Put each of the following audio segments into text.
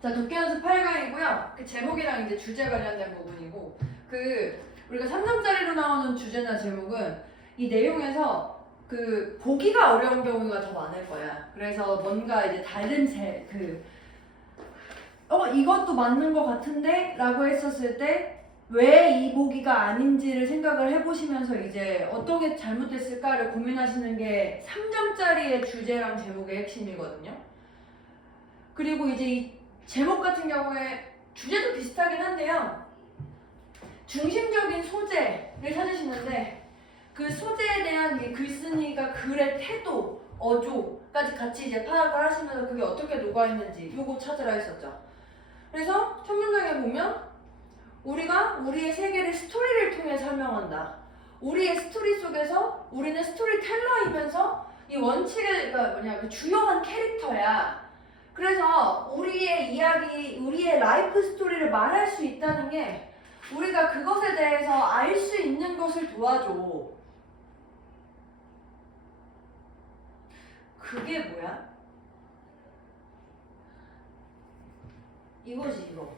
자, 독해 연습 8강이고요. 그 제목이랑 이제 주제 관련된 부분이고, 우리가 3점짜리로 나오는 주제나 제목은 이 내용에서 보기가 어려운 경우가 더 많을 거야. 그래서 뭔가 이제 다른 이것도 맞는 것 같은데? 라고 했었을 때, 왜 이 보기가 아닌지를 생각을 해보시면서 이제 어떤 게 잘못됐을까를 고민하시는 게 3점짜리의 주제랑 제목의 핵심이거든요. 그리고 이제 이 제목 같은 경우에 주제도 비슷하긴 한데요. 중심적인 소재를 찾으시는데 그 소재에 대한 이 글쓴이가 글의 태도, 어조까지 같이 이제 파악을 하시면서 그게 어떻게 녹아있는지 요거 찾으라 했었죠. 그래서 첫 문장에 보면 우리가 우리의 세계를 스토리를 통해 설명한다. 우리의 스토리 속에서 우리는 스토리텔러이면서 이 원칙을 그 주요한 캐릭터야. 그래서 우리의 이야기, 우리의 라이프 스토리를 말할 수 있다는 게 우리가 그것에 대해서 알 수 있는 것을 도와줘. 그게 뭐야? 이거지, 이거.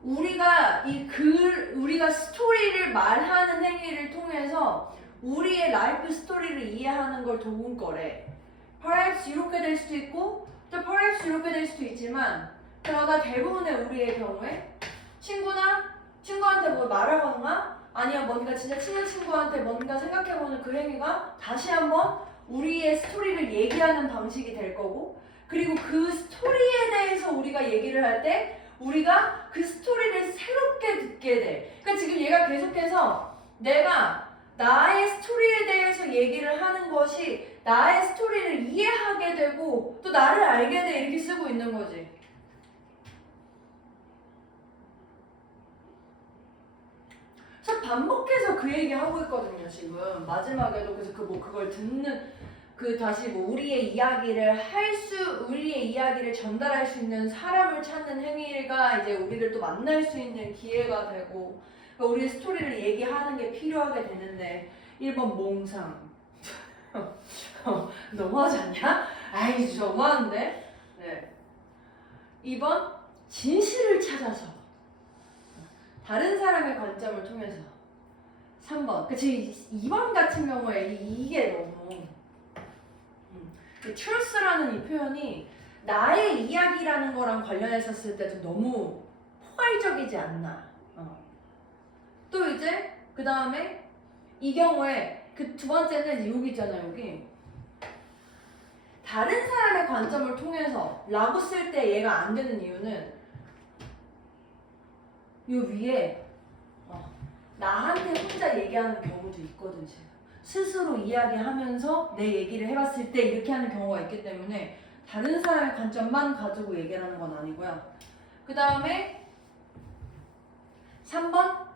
우리가 스토리를 말하는 행위를 통해서 우리의 라이프 스토리를 이해하는 걸 도운 거래. perhaps 이렇게 될 수도 있고, 또 perhaps 이렇게 될 수도 있지만, 그러나 대부분의 우리의 경우에 친구한테 뭐 말하거나 아니면 뭔가 진짜 친한 친구한테 뭔가 생각해보는 그 행위가 다시 한번 우리의 스토리를 얘기하는 방식이 될 거고, 그리고 그 스토리에 대해서 우리가 얘기를 할 때 우리가 그 스토리를 새롭게 듣게 돼. 그러니까 지금 얘가 계속해서 내가 나의 스토리에 대해서 얘기를 하는 것이 나의 스토리를 이해하게 되고 또 나를 알게 돼 이렇게 쓰고 있는 거지. 그래서 반복해서 그 얘기 하고 있거든요 지금. 마지막에도 그래서 그걸 듣는 다시 우리의 이야기를 전달할 수 있는 사람을 찾는 행위가 이제 우리를 또 만날 수 있는 기회가 되고, 그러니까 우리의 스토리를 얘기하는 게 필요하게 되는데, 1번 몽상. 너무하지 않냐? 아이, 너무한데? 네. 2번 진실을 찾아서. 다른 사람의 관점을 통해서. 3번. 그치, 2번 같은 경우에 이게 너무 truth라는 이 표현이 나의 이야기라는 거랑 관련했었을 때 좀 너무 포괄적이지 않나. 또 이제 그 다음에 이 경우에 그 두 번째는 여기 있잖아요. 여기 다른 사람의 관점을 통해서 라고 쓸 때 얘가 안 되는 이유는 요 위에 나한테 혼자 얘기하는 경우도 있거든 지금. 스스로 이야기하면서 내 얘기를 해봤을 때 이렇게 하는 경우가 있기 때문에 다른 사람의 관점만 가지고 얘기를 하는 건 아니고요. 그 다음에 3번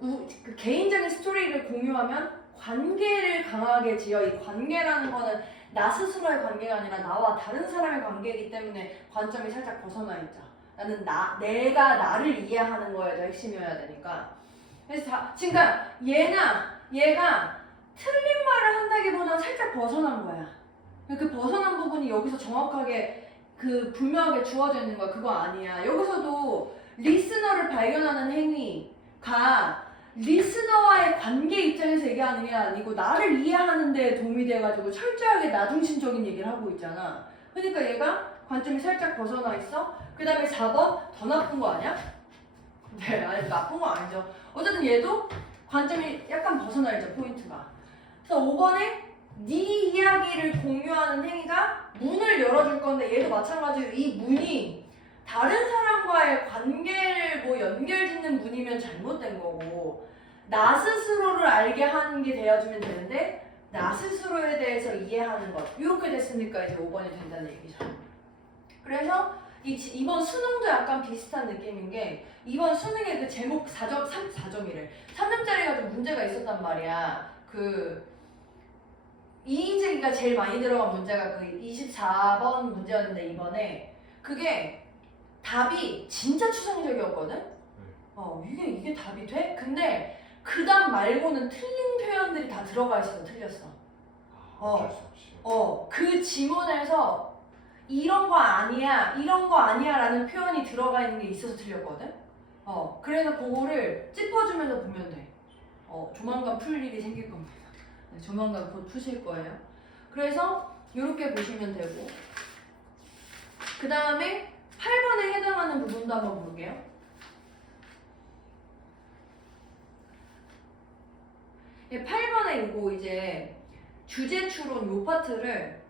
그 개인적인 스토리를 공유하면 관계를 강하게 지어. 이 관계라는 거는 나 스스로의 관계가 아니라 나와 다른 사람의 관계이기 때문에 관점이 살짝 벗어나 있자. 나는 내가 나를 이해하는 거에 더 핵심이어야 되니까. 그래서 그러니까 얘가 틀린 말을 한다기보다는 살짝 벗어난 거야. 그 벗어난 부분이 여기서 정확하게 분명하게 주어져 있는 거야. 그거 아니야. 여기서도 리스너를 발견하는 행위가 리스너와의 관계 입장에서 얘기하는 게 아니고 나를 이해하는 데 도움이 돼가지고 철저하게 나중심적인 얘기를 하고 있잖아. 그러니까 얘가 관점이 살짝 벗어나 있어. 그 다음에 4번 더 나쁜 거 아니야? 네, 아니 나쁜 거 아니죠. 어쨌든 얘도 관점이 약간 벗어나 있죠, 포인트가. 그래서 5번에 네 이야기를 공유하는 행위가 문을 열어줄 건데 얘도 마찬가지로 이 문이 다른 사람과의 관계를 연결짓는 문이면 잘못된 거고, 나 스스로를 알게 하는 게 되어주면 되는데 나 스스로에 대해서 이해하는 것, 이렇게 됐으니까 이제 5번이 된다는 얘기죠. 그래서 이번 수능도 약간 비슷한 느낌인 게, 이번 수능의 그 제목 4점이래. 3점짜리가 좀 문제가 있었단 말이야. 이의제기가 제일 많이 들어간 문제가 24번 문제였는데 이번에 그게 답이 진짜 추상적이었거든? 이게 답이 돼? 근데 그 답 말고는 틀린 표현들이 다 들어가 있어서 틀렸어. 어쩔 수 없이. 그 지문에서 이런 거 아니야, 이런 거 아니야 라는 표현이 들어가 있는 게 있어서 틀렸거든? 그래서 그거를 짚어주면서 보면 돼. 조만간 풀 일이 생길 겁니다. 네, 조만간 곧 푸실 거예요. 그래서 이렇게 보시면 되고, 그 다음에 8번에 해당하는 부분도 한번 볼게요. 예, 8번에 이거 이제 주제 추론 요 파트를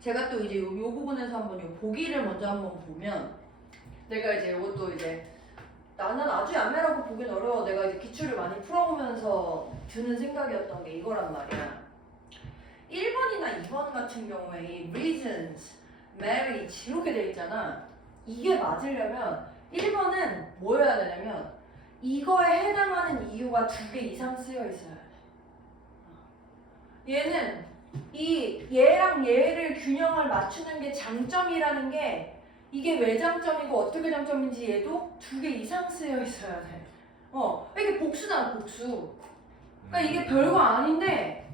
제가 또 이제 요 부분에서 한번 요 보기를 먼저 한번 보면, 내가 이제 이것도 이제 나는 아주 야매라고 보긴 어려워. 내가 이제 기출을 많이 풀어오면서 드는 생각이었던 게 이거란 말이야. 1번이나 2번 같은 경우에 이 reasons, marriage 이렇게 돼 있잖아. 이게 맞으려면 1번은 뭐여야 되냐면 이거에 해당하는 이유가 2개 이상 쓰여 있어야 돼. 얘는 얘랑 얘를 균형을 맞추는 게 장점이라는 게, 이게 왜 장점이고 어떻게 장점인지 얘도 2개 이상 쓰여 있어야 돼. 이게 복수잖아, 복수. 그러니까 이게 별거 아닌데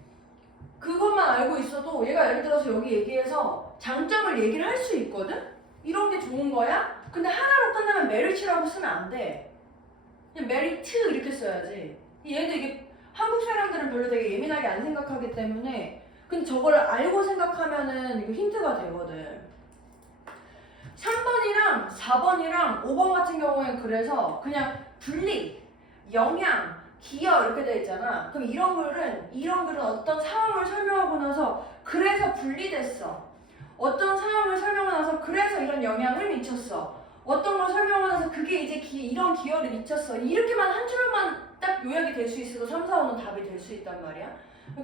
그것만 알고 있어도 얘가 예를 들어서 여기 얘기해서 장점을 얘기를 할 수 있거든? 이런 게 좋은 거야? 근데 하나로 끝나면 메리트라고 쓰면 안 돼. 그냥 메리트 이렇게 써야지. 얘도 이게 한국 사람들은 별로 되게 예민하게 안 생각하기 때문에, 근데 저걸 알고 생각하면은 이거 힌트가 되거든. 3번이랑 4번이랑 5번 같은 경우에는 그래서 그냥 분리, 영향, 기여 이렇게 돼 있잖아. 그럼 이런 글은 어떤 상황을 설명하고 나서 그래서 분리됐어. 어떤 상황을 설명하고 나서 그래서 이런 영향을 미쳤어. 어떤 걸 설명하고 나서 그게 이제 이런 기여를 미쳤어. 이렇게만 한 줄만 딱 요약이 될 수 있어도 3, 4, 5는 답이 될 수 있단 말이야.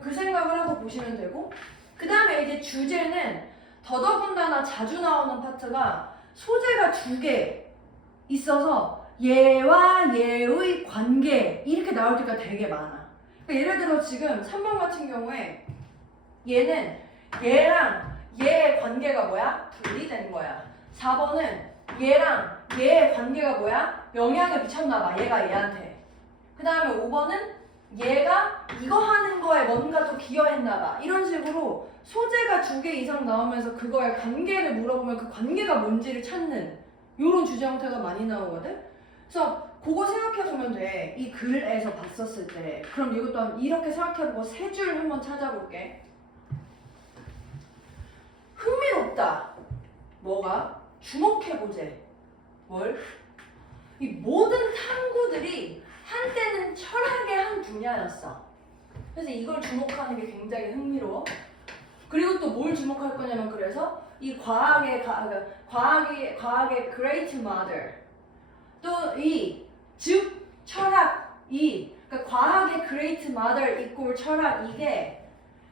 그 생각을 하고 보시면 되고, 그 다음에 이제 주제는 더더군다나 자주 나오는 파트가 소재가 2개 있어서 얘와 얘의 관계 이렇게 나올 때가 되게 많아. 그러니까 예를 들어 지금 3번 같은 경우에 얘는 얘랑 얘의 관계가 뭐야? 분리된 거야. 4번은 얘랑 얘의 관계가 뭐야? 영향을 미쳤나 봐. 얘가 얘한테. 그 다음에 5번은 얘가 이거 하는 거에 뭔가 또 기여했나 봐. 이런 식으로 소재가 2개 이상 나오면서 그거의 관계를 물어보면 그 관계가 뭔지를 찾는 이런 주제 형태가 많이 나오거든? 그래서 그거 생각해보면 돼. 이 글에서 봤었을 때. 그럼 이것도 이렇게 생각해보고 3줄 한번 찾아볼게. 흥미롭다. 뭐가? 주목해보재. 뭘? 이 모든 탐구들이 한때는 철학의 한 분야였어. 그래서 이걸 주목하는 게 굉장히 흥미로워. 그리고 또 뭘 주목할 거냐면, 그래서 이 과학의 great mother, 또 즉 철학, 그러니까 과학의 great mother 이꼴 철학, 이게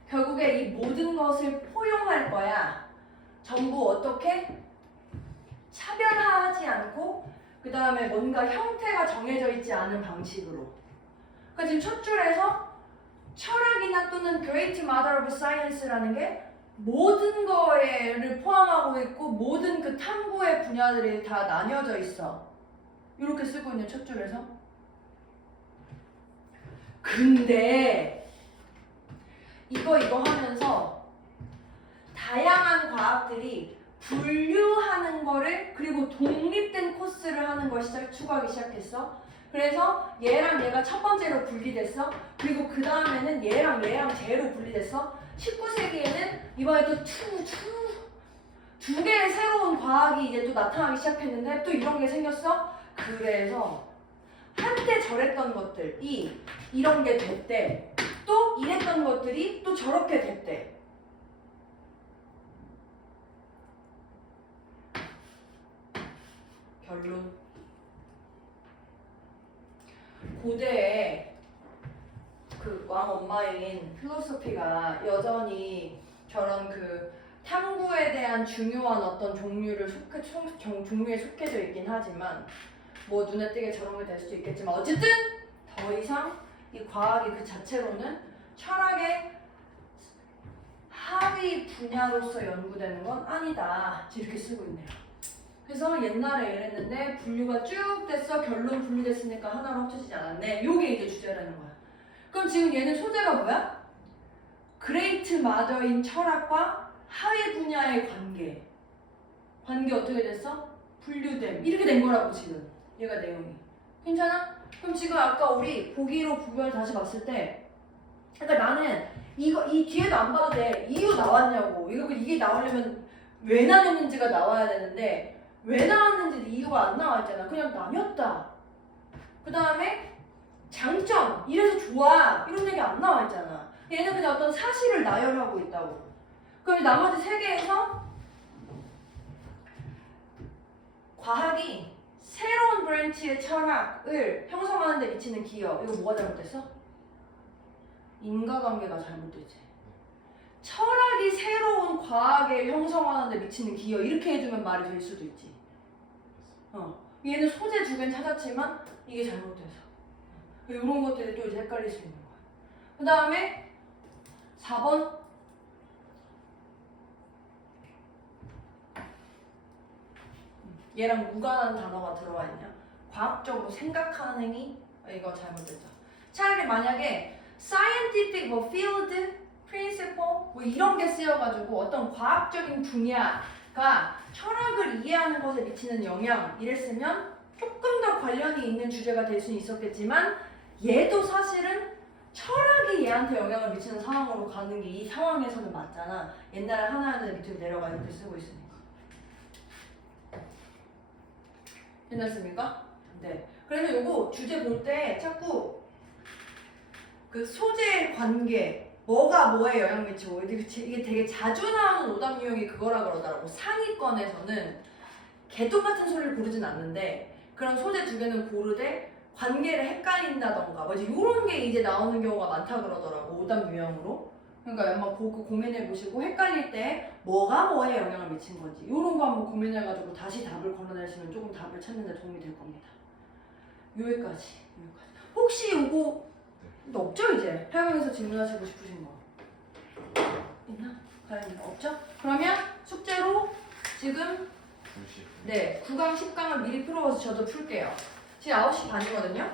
결국에 이 모든 것을 포용할 거야. 전부 어떻게? 차별화하지 않고 그 다음에 뭔가 형태가 정해져 있지 않은 방식으로. 그러니까 지금 첫 줄에서 철학이나 또는 Great Mother of Science라는 게 모든 거를 포함하고 있고 모든 그 탐구의 분야들이 다 나뉘어져 있어. 이렇게 쓰고 있는 첫 줄에서. 근데 이거 하면서 다양한 과학들이 분류하는 거를, 그리고 독립된 코스를 하는 걸 추구하기 시작했어. 그래서 얘랑 얘가 첫 번째로 분리됐어. 그리고 그 다음에는 얘랑 쟤로 분리됐어. 19세기에는 이번에 또 두 개의 새로운 과학이 이제 또 나타나기 시작했는데 또 이런 게 생겼어. 그래서 한때 저랬던 것들, 이런 게 됐대. 또 이랬던 것들이 또 저렇게 됐대. 결론. 고대에 그 왕 엄마인 필로소피가 여전히 저런 그 탐구에 대한 중요한 어떤 종류에 속해져 있긴 하지만, 뭐 눈에 띄게 저런 게 될 수도 있겠지만, 어쨌든 더 이상 이 과학이 그 자체로는 철학의 하위 분야로서 연구되는 건 아니다. 이렇게 쓰고 있네요. 그래서 옛날에 이랬는데 분류가 쭉 됐어. 결론 분리됐으니까 하나로 합쳐지지 않았네. 요게 이제 주제라는 거야. 그럼 지금 얘는 소재가 뭐야? 그레이트 마더인 철학과 하위 분야의 관계 어떻게 됐어? 분류됨 이렇게 된 거라고 지금 얘가 내용이 괜찮아? 그럼 지금 아까 우리 보기로 부별 다시 봤을 때 그러니까 나는 이 뒤에도 안 봐도 돼 이유 나왔냐고 이게 나오려면 왜 나뉘는지가 나와야 되는데 왜 나왔는지 이유가 안 나와 있잖아 그냥 나뉘었다 그 다음에 장점 이래서 좋아 이런 얘기 안 나와 있잖아 얘는 그냥 어떤 사실을 나열하고 있다고 그럼 나머지 세 개에서 과학이 새로운 브랜치의 철학을 형성하는 데 미치는 기여 이거 뭐가 잘못됐어? 인과관계가 잘못됐지 철학이 새로운 과학을 형성하는 데 미치는 기여 이렇게 해주면 말이 될 수도 있지 얘는 소재 두 개는 찾았지만 이게 잘못돼서 이런 것들이 또 이제 헷갈릴 수 있는 거야 그 다음에 4번 얘랑 무관한 단어가 들어와 있냐 과학적으로 생각하는 행위 이거 잘못됐죠 차라리 만약에 scientific 뭐 field, principle 뭐 이런 게 쓰여가지고 어떤 과학적인 분야가 철학을 이해하는 것에 미치는 영향 이랬으면 조금 더 관련이 있는 주제가 될 수는 있었겠지만 얘도 사실은 철학이 얘한테 영향을 미치는 상황으로 가는 게 이 상황에서는 맞잖아 옛날에 하나하나 밑으로 내려가 이렇게 쓰고 있으니까 괜찮습니까? 네. 그래서 요거 주제 볼 때 자꾸 그 소재 관계, 뭐가 뭐에 영향 미치고 이게 되게 자주 나오는 오답 유형이 그거라 그러더라고. 상위권에서는 개똥 같은 소리를 고르진 않는데 그런 소재 두 개는 고르되 관계를 헷갈린다던가 뭐 이제 이런 게 이제 나오는 경우가 많다 그러더라고. 오답 유형으로. 그러니까 한번 고민해 보시고 헷갈릴 때 뭐가 뭐에 영향을 미친 건지 이런 거 한번 고민해가지고 다시 답을 걸어내시면 조금 답을 찾는 데 도움이 될 겁니다. 여기까지. 혹시 요거 없죠 이제? 활용해서 질문하시고 싶으신 거 있나? 과연 없죠? 그러면 숙제로 지금 9강 10강을 미리 풀어서 저도 풀게요. 지금 9시 반이거든요?